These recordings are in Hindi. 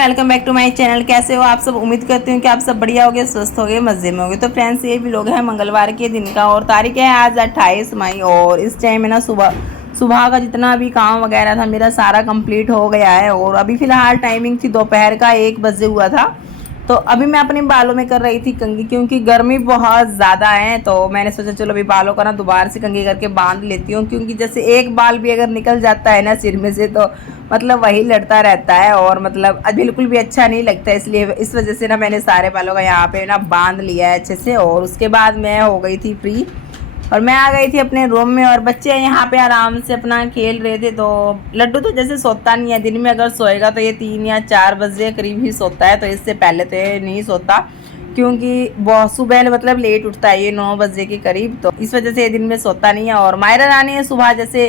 Welcome back to my channel. कैसे हो आप सब? उम्मीद करती हूँ कि आप सब बढ़िया होगे, स्वस्थ होगे, मज़े में होगे। तो फ्रेंड्स, ये भी लोग हैं मंगलवार के दिन का और तारीख है आज 28 मई। और इस टाइम में ना सुबह सुबह का जितना भी काम वगैरह था मेरा सारा कंप्लीट हो गया है। और अभी फ़िलहाल टाइमिंग थी दोपहर का 1 बजे हुआ था। तो अभी मैं अपने बालों में कर रही थी कंघी, क्योंकि गर्मी बहुत ज़्यादा है। तो मैंने सोचा चलो अभी बालों का ना दोबारा से कंघी करके बांध लेती हूँ, क्योंकि जैसे एक बाल भी अगर निकल जाता है ना सिर में से तो मतलब वही लड़ता रहता है और मतलब बिल्कुल भी अच्छा नहीं लगता। इसलिए इस वजह से ना मैंने सारे बालों का यहाँ पे ना बांध लिया है अच्छे से। और उसके बाद मैं हो गई थी फ्री और मैं आ गई थी अपने रूम में। और बच्चे यहाँ पे आराम से अपना खेल रहे थे। तो लड्डू तो जैसे सोता नहीं है, दिन में अगर सोएगा तो ये 3 या 4 बजे करीब ही सोता है। तो इससे पहले तो ये नहीं सोता, क्योंकि बहुत सुबह मतलब लेट उठता है ये 9 बजे के करीब। तो इस वजह से ये दिन में सोता नहीं है। और मायरा रानी है सुबह जैसे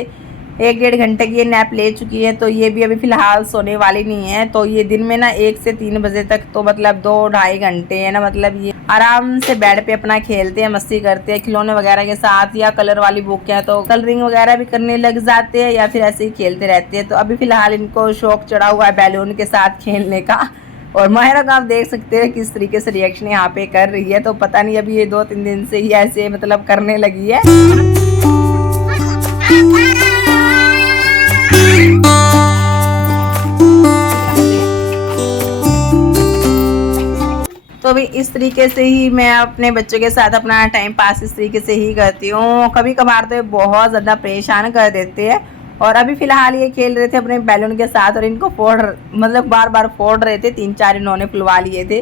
1 डेढ़ घंटे की ये नैप ले चुकी है, तो ये भी अभी फ़िलहाल सोने वाली नहीं है। तो ये दिन में ना 1 से 3 बजे तक तो मतलब 2 ढाई घंटे है ना, मतलब ये आराम से बेड पे अपना खेलते हैं, मस्ती करते हैं खिलौने वगैरह के साथ। या कलर वाली बुक है तो कलरिंग वगैरह भी करने लग जाते हैं या फिर ऐसे ही खेलते रहते हैं। तो अभी फ़िलहाल इनको शौक चढ़ा हुआ है बैलून के साथ खेलने का। और माहिरा का आप देख सकते हैं किस तरीके से रिएक्शन यहाँ पे कर रही है। तो पता नहीं अभी ये 2-3 दिन से ही ऐसे मतलब करने लगी है। तो अभी इस तरीके से ही मैं अपने बच्चों के साथ अपना टाइम पास इस तरीके से ही करती हूँ। कभी कभार तो ये बहुत ज़्यादा परेशान कर देते हैं। और अभी फ़िलहाल ये खेल रहे थे अपने बैलून के साथ और इनको मतलब बार बार फोड़ रहे थे। 3-4 इन्होंने खुलवा लिए थे।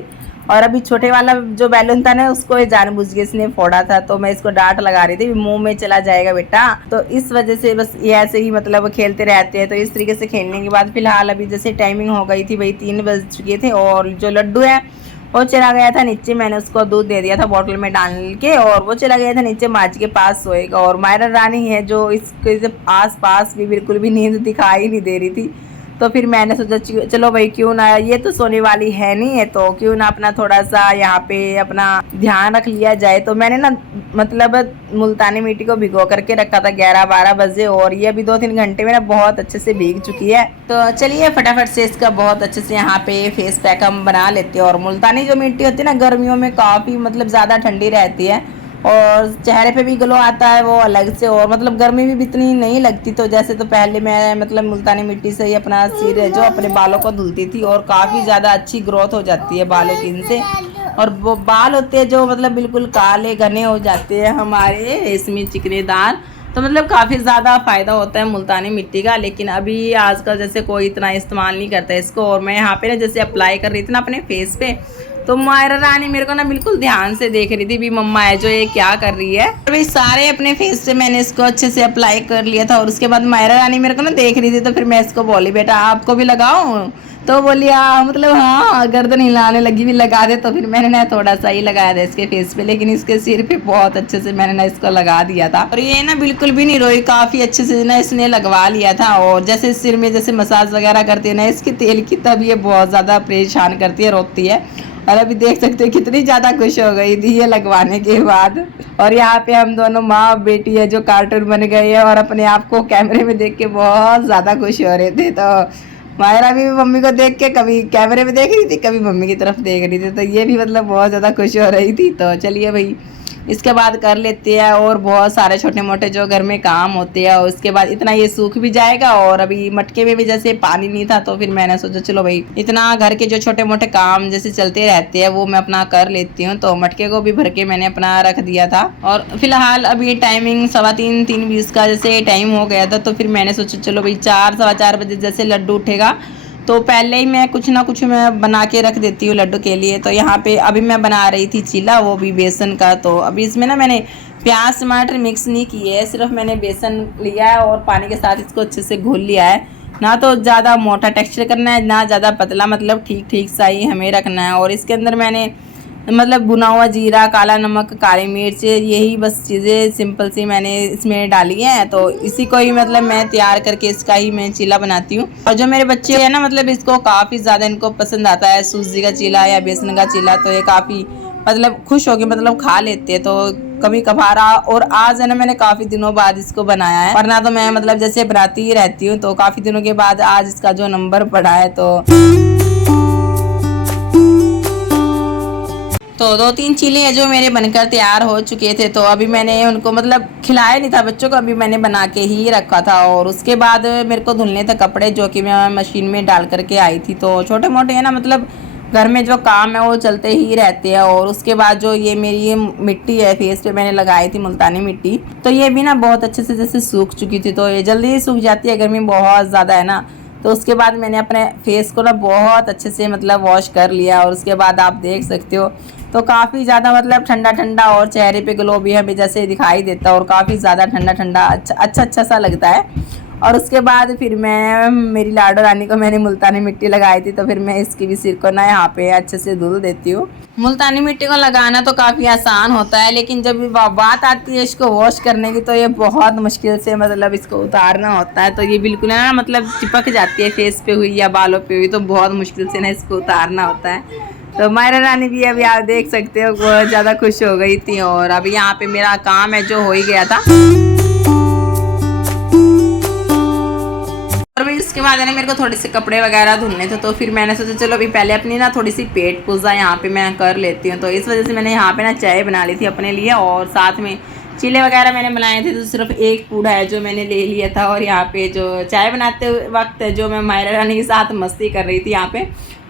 और अभी छोटे वाला जो बैलून था ना उसको ये जानबूझ के इसने फोड़ा था। तो मैं इसको डांट लगा रही थी, मुंह में चला जाएगा बेटा। तो इस वजह से बस ये ऐसे ही मतलब खेलते रहते हैं। तो इस तरीके से खेलने के बाद फ़िलहाल अभी जैसे टाइमिंग हो गई थी वही 3 बज चुके थे। और जो लड्डू है वो चला गया था नीचे। मैंने उसको दूध दे दिया था बोतल में डाल के और वो चला गया था नीचे माँ के पास सोएगा। और मायरा रानी है जो इसके आस पास भी बिल्कुल भी नींद दिखाई नहीं दे रही थी। तो फिर मैंने सोचा चलो भाई क्यों ना, ये तो सोने वाली है नहीं है तो क्यों ना अपना थोड़ा सा यहाँ पे अपना ध्यान रख लिया जाए। तो मैंने ना मतलब मुल्तानी मिट्टी को भिगो करके रखा था 11-12 बजे और ये अभी 2-3 घंटे में ना बहुत अच्छे से भीग चुकी है। तो चलिए फटाफट से इसका बहुत अच्छे से यहाँ पे फेस पैक हम बना लेते हैं। और मुल्तानी जो मिट्टी होती है ना गर्मियों में काफ़ी मतलब ज़्यादा ठंडी रहती है और चेहरे पे भी ग्लो आता है वो अलग से। और मतलब गर्मी भी इतनी नहीं लगती। तो जैसे तो पहले मैं मतलब मुल्तानी मिट्टी से ही अपना सिर जो अपने बालों को धुलती थी और काफ़ी ज़्यादा अच्छी ग्रोथ हो जाती है बालों की इनसे। और वो बाल होते हैं जो मतलब बिल्कुल काले घने हो जाते हैं हमारे रेशमी चिकनेदार। तो मतलब काफ़ी ज़्यादा फ़ायदा होता है मुल्तानी मिट्टी का। लेकिन अभी आजकल जैसे कोई इतना इस्तेमाल नहीं करता है इसको। और मैं यहाँ पे ना जैसे अप्लाई कर रही थी ना अपने फेस पे, तो मायरा रानी मेरे को ना बिल्कुल ध्यान से देख रही थी भी मम्मा है जो ये क्या कर रही है। और भाई सारे अपने फेस पे मैंने इसको अच्छे से अप्लाई कर लिया था। और उसके बाद मायरा रानी मेरे को ना देख रही थी। तो फिर मैं इसको बोली बेटा आपको भी लगाऊं? तो बोली हाँ मतलब हाँ, गर्दन हिलाने लगी भी लगा दे। तो फिर मैंने ना थोड़ा सा ही लगाया था इसके फेस पे, लेकिन इसके सिर पे बहुत अच्छे से मैंने ना इसको लगा दिया था। और ये ना बिल्कुल भी नहीं रोई, काफ़ी अच्छे से ना इसने लगवा लिया था। और जैसे सिर में जैसे मसाज वगैरह करती है ना इसके तेल की, तब ये बहुत ज़्यादा परेशान करती है, रोती है। और अभी देख सकते हो कितनी ज़्यादा खुश हो गई थी ये लगवाने के बाद। और यहाँ पे हम दोनों माँ बेटी है जो कार्टून बन गए हैं और अपने आप को कैमरे में देख के बहुत ज़्यादा खुश हो रहे थे। तो मायरा भी मम्मी को देख के कभी कैमरे में देख रही थी, कभी मम्मी की तरफ देख रही थी। तो ये भी मतलब बहुत ज़्यादा खुश हो रही थी। तो चलिए भाई इसके बाद कर लेते हैं और बहुत सारे छोटे मोटे जो घर में काम होते हैं। उसके बाद इतना ये सूख भी जाएगा। और अभी मटके में भी जैसे पानी नहीं था तो फिर मैंने सोचा चलो भाई इतना घर के जो छोटे मोटे काम जैसे चलते रहते हैं वो मैं अपना कर लेती हूँ। तो मटके को भी भर के मैंने अपना रख दिया था। और फिलहाल अभी टाइमिंग 3:15 का जैसे टाइम हो गया था। तो फिर मैंने सोचा चलो भाई 4-4:15 बजे जैसे लड्डू उठेगा तो पहले ही मैं कुछ ना कुछ मैं बना के रख देती हूँ लड्डू के लिए। तो यहाँ पे अभी मैं बना रही थी चीला, वो भी बेसन का। तो अभी इसमें ना मैंने प्याज टमाटर मिक्स नहीं किए है, सिर्फ मैंने बेसन लिया है और पानी के साथ इसको अच्छे से घोल लिया है। ना तो ज़्यादा मोटा टेक्सचर करना है ना ज़्यादा पतला, मतलब ठीक ठीक सा ही हमें रखना है। और इसके अंदर मैंने मतलब भुना हुआ जीरा, काला नमक, काली मिर्च, यही बस चीज़ें सिंपल सी मैंने इसमें डाली हैं। तो इसी को ही मतलब मैं तैयार करके इसका ही मैं चीला बनाती हूँ। और जो मेरे बच्चे हैं ना मतलब इसको काफ़ी ज़्यादा इनको पसंद आता है सूजी का चीला या बेसन का चीला। तो ये काफ़ी मतलब खुश होके मतलब खा लेते हैं। तो कभी कभार और आज है ना मैंने काफ़ी दिनों बाद इसको बनाया है, वरना तो मैं मतलब जैसे बनाती ही रहती हूँ। तो काफ़ी दिनों के बाद आज इसका जो नंबर पड़ा है तो तो 2-3 चीले हैं जो मेरे बनकर तैयार हो चुके थे, तो अभी मैंने उनको मतलब खिलाया नहीं था बच्चों को, अभी मैंने बना के ही रखा था। और उसके बाद मेरे को धुलने थे कपड़े, जो कि मैं मशीन में डाल करके आई थी। तो छोटे मोटे है ना, मतलब घर में जो काम है वो चलते ही रहते हैं। और उसके बाद जो ये मेरी ये मिट्टी है फेस पे मैंने लगाई थी मुल्तानी मिट्टी, तो ये भी ना बहुत अच्छे से जैसे सूख चुकी थी, तो ये जल्दी ही सूख जाती है, गर्मी बहुत ज़्यादा है ना। तो उसके बाद मैंने अपने फेस को ना बहुत अच्छे से मतलब वॉश कर लिया, और उसके बाद आप देख सकते हो तो काफ़ी ज़्यादा मतलब ठंडा ठंडा, और चेहरे पे ग्लो भी हमें जैसे दिखाई देता है, और काफ़ी ज़्यादा ठंडा ठंडा अच्छा सा लगता है। और उसके बाद फिर मैं मेरी लाडो रानी को मैंने मुल्तानी मिट्टी लगाई थी, तो फिर मैं इसकी भी सिर को ना यहाँ पे अच्छे से धुल देती हूँ। मुल्तानी मिट्टी को लगाना तो काफ़ी आसान होता है, लेकिन जब बात आती है इसको वॉश करने की, तो ये बहुत मुश्किल से मतलब इसको उतारना होता है। तो ये बिल्कुल ना मतलब चिपक जाती है फेस पे हुई या बालों पे हुई, तो बहुत मुश्किल से ना इसको उतारना होता है। तो मायरा रानी भी अभी आप देख सकते हो बहुत ज़्यादा खुश हो गई थी, और अभी यहाँ पे मेरा काम है जो हो ही गया था। और भाई उसके बाद है ना मेरे को थोड़े से कपड़े वगैरह धुलने थे, तो फिर मैंने सोचा चलो अभी पहले अपनी ना थोड़ी सी पेट पूजा यहाँ पे मैं कर लेती हूँ। तो इस वजह से मैंने यहाँ पे ना चाय बना ली थी अपने लिए, और साथ में चीले वगैरह मैंने बनाए थे। तो सिर्फ एक पूड़ा है जो मैंने ले लिया था, और यहाँ पे जो चाय बनाते वक्त जो मैं मायरा रानी के साथ मस्ती कर रही थी यहाँ पे।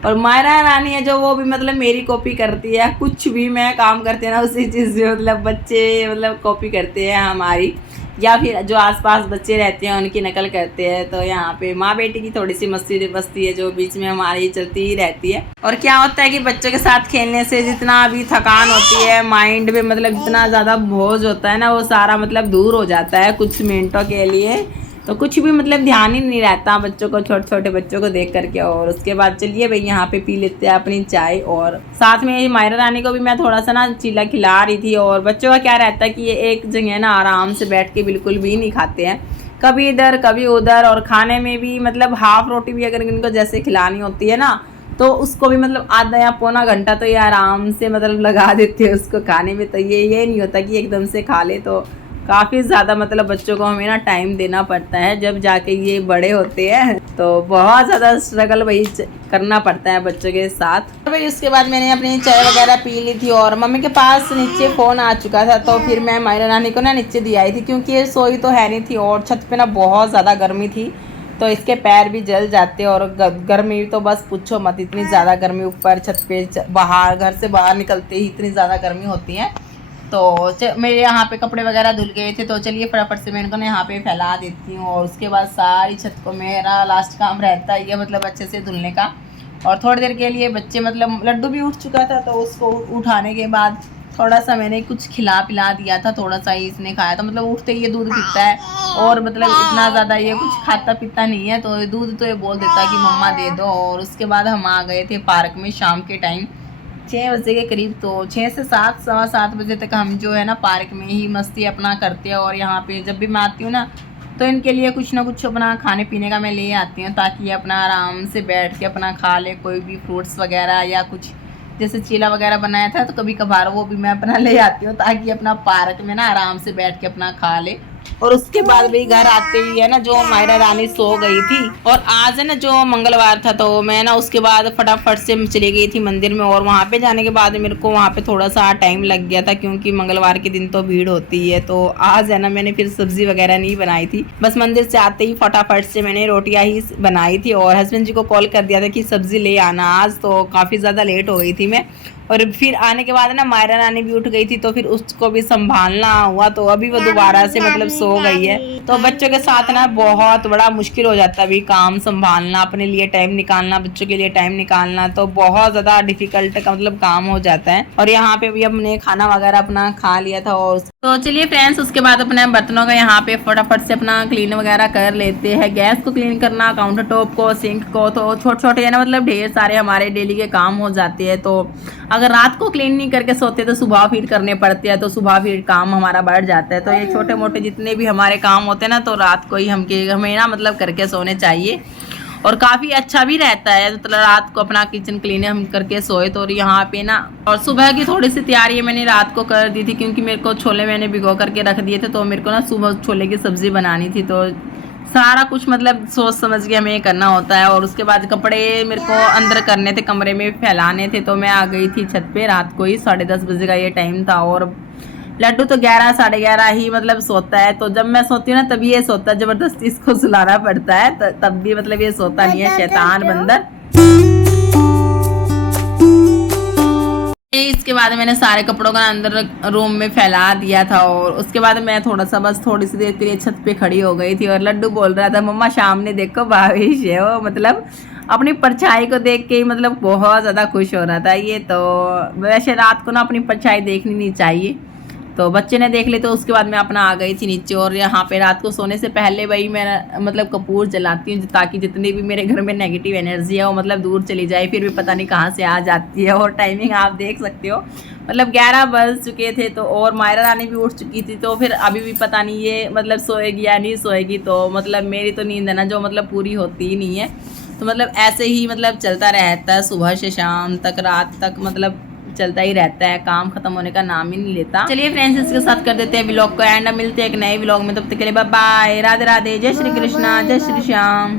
और मायरा रानी है जो वो भी मतलब मेरी कॉपी करती है, कुछ भी मैं काम करते हैं ना उसी चीज़ से मतलब बच्चे मतलब कॉपी करते हैं हमारी, या फिर जो आसपास बच्चे रहते हैं उनकी नकल करते हैं। तो यहाँ पे माँ बेटी की थोड़ी सी मस्ती बस्ती है जो बीच में हमारी चलती ही रहती है। और क्या होता है कि बच्चों के साथ खेलने से जितना भी थकान होती है माइंड पे, मतलब जितना ज़्यादा बोझ होता है ना, वो सारा मतलब दूर हो जाता है कुछ मिनटों के लिए। तो कुछ भी मतलब ध्यान ही नहीं रहता बच्चों को, छोटे छोटे बच्चों को देख करके। और उसके बाद चलिए भाई यहाँ पे पी लेते हैं अपनी चाय, और साथ में मायरा रानी को भी मैं थोड़ा सा ना चीला खिला रही थी। और बच्चों का क्या रहता है कि ये एक जगह ना आराम से बैठ के बिल्कुल भी नहीं खाते हैं, कभी इधर कभी उधर। और खाने में भी मतलब हाफ रोटी भी अगर इनको जैसे खिलानी होती है ना, तो उसको भी मतलब आधा या पौना घंटा तो ये आराम से मतलब लगा देते हैं उसको खाने में। तो ये नहीं होता कि एकदम से खा ले। तो काफ़ी ज़्यादा मतलब बच्चों को हमें ना टाइम देना पड़ता है जब जाके ये बड़े होते हैं, तो बहुत ज़्यादा स्ट्रगल वही करना पड़ता है बच्चों के साथ। तो फिर उसके बाद मैंने अपनी चाय वगैरह पी ली थी, और मम्मी के पास नीचे फ़ोन आ चुका था, तो फिर मैं मायरा रानी को ना नीचे दी आई थी, क्योंकि ये सोई तो है नहीं थी, और छत पे ना बहुत ज़्यादा गर्मी थी, तो इसके पैर भी जल जाते। और गर्मी तो बस पूछो मत, इतनी ज़्यादा गर्मी ऊपर छत पे बाहर घर से बाहर निकलते ही इतनी ज़्यादा गर्मी होती है। तो मेरे यहाँ पे कपड़े वगैरह धुल गए थे, तो चलिए फटाफट से मैं इनको ना यहाँ पे फैला देती हूँ। और उसके बाद सारी छत को मेरा लास्ट काम रहता है ये मतलब अच्छे से धुलने का। और थोड़ी देर के लिए बच्चे मतलब लड्डू भी उठ चुका था, तो उसको उठाने के बाद थोड़ा सा मैंने कुछ खिला पिला दिया था, थोड़ा सा ही इसने खाया था। मतलब उठते ही ये दूध पीता है, और मतलब इतना ज़्यादा ये कुछ खाता पीता नहीं है, तो दूध तो ये बोल देता है कि मम्मा दे दो। और उसके बाद हम आ गए थे पार्क में शाम के टाइम 6 बजे के करीब। तो 6 से 7 सवा 7 बजे तक हम जो है ना पार्क में ही मस्ती अपना करते हैं। और यहाँ पे जब भी मैं आती हूँ ना, तो इनके लिए कुछ ना कुछ अपना खाने पीने का मैं ले आती हूँ, ताकि ये अपना आराम से बैठ के अपना खा ले, कोई भी फ्रूट्स वगैरह या कुछ जैसे चीला वगैरह बनाया था, तो कभी कभार वो भी मैं अपना ले आती हूँ, ताकि अपना पार्क में ना आराम से बैठ के अपना खा ले। और उसके बाद भी घर आते ही है ना जो मायरा रानी सो गई थी। और आज है ना जो मंगलवार था, तो मैं ना उसके बाद फटाफट से चली गई थी मंदिर में। और वहाँ पे जाने के बाद मेरे को वहाँ पे थोड़ा सा टाइम लग गया था, क्योंकि मंगलवार के दिन तो भीड़ होती है। तो आज है ना मैंने फिर सब्जी वगैरह नहीं बनाई थी, बस मंदिर से आते ही फटाफट से मैंने रोटियाँ ही बनाई थी, और हस्बैंड जी को कॉल कर दिया था कि सब्जी ले आना आज। तो काफ़ी ज़्यादा लेट हो गई थी मैं। और फिर आने के बाद ना मायरा रानी भी उठ गई थी, तो फिर उसको भी संभालना हुआ, तो अभी वो दोबारा से मतलब सो गई है। तो बच्चों के साथ ना बहुत बड़ा मुश्किल हो जाता है अभी काम संभालना, अपने लिए टाइम निकालना, बच्चों के लिए टाइम निकालना, तो बहुत ज़्यादा डिफिकल्ट का मतलब काम हो जाता है। और यहाँ पे भी हमने खाना वगैरह अपना खा लिया था। और तो चलिए फ्रेंड्स, उसके बाद अपने बर्तनों का यहाँ पे फटाफट से अपना क्लीन वगैरह कर लेते हैं। गैस को क्लीन करना, काउंटर टॉप को, सिंक को, तो छोटे छोटे है ना मतलब ढेर सारे हमारे डेली के काम हो जाते हैं। तो अगर रात को क्लीन नहीं करके सोते तो सुबह फिर करने पड़ते हैं, तो सुबह फिर काम हमारा बढ़ जाता है। तो ये छोटे मोटे जितने भी हमारे काम होते हैं ना, तो रात को ही हमें ना मतलब करके सोने चाहिए, और काफ़ी अच्छा भी रहता है। मतलब रात को अपना किचन क्लीन हम करके सोए। तो यहाँ पे ना और सुबह की थोड़ी सी तैयारी मैंने रात को कर दी थी, क्योंकि मेरे को छोले मैंने भिगो करके रख दिए थे, तो मेरे को ना सुबह छोले की सब्ज़ी बनानी थी। तो सारा कुछ मतलब सोच समझ के हमें करना होता है। और उसके बाद कपड़े मेरे को अंदर करने थे, कमरे में फैलाने थे, तो मैं आ गई थी छत पे। रात को ही 10:30 बजे का ये टाइम था। और लड्डू तो 11 11:30 ही मतलब सोता है। तो जब मैं सोती हूँ ना तभी ये सोता है, जबरदस्ती इसको सुलाना पड़ता है, तब भी मतलब ये सोता नहीं है, शैतान बंदर। इसके बाद मैंने सारे कपड़ों का अंदर रूम में फैला दिया था। और उसके बाद मैं थोड़ा सा बस थोड़ी सी देर के लिए छत पे खड़ी हो गई थी। और लड्डू बोल रहा था मम्मा सामने देखो भाविश है, वो मतलब अपनी परछाई को देख के ही मतलब बहुत ज़्यादा खुश हो रहा था ये। तो वैसे रात को ना अपनी परछाई देखनी नहीं चाहिए, तो बच्चे ने देख ली। तो उसके बाद मैं अपना आ गई थी नीचे। और यहाँ पे रात को सोने से पहले वही मैं मतलब कपूर जलाती हूँ, ताकि जितनी भी मेरे घर में नेगेटिव एनर्जी है वो मतलब दूर चली जाए। फिर भी पता नहीं कहाँ से आ जाती है। और टाइमिंग आप देख सकते हो, मतलब 11 बज चुके थे। तो और मायरा रानी भी उठ चुकी थी। तो फिर अभी भी पता नहीं ये मतलब सोएगी या नहीं सोएगी। तो मतलब मेरी तो नींद है ना जो मतलब पूरी होती ही नहीं है। तो मतलब ऐसे ही मतलब चलता रहता है, सुबह से शाम तक, रात तक मतलब चलता ही रहता है, काम खत्म होने का नाम ही नहीं लेता। चलिए फ्रेंड्स, इसके साथ कर देते हैं व्लॉग को एंड। मिलते हैं एक नए व्लॉग में, तब तक के लिए बाय बाय, राधे राधे, जय श्री कृष्णा, जय श्री श्याम।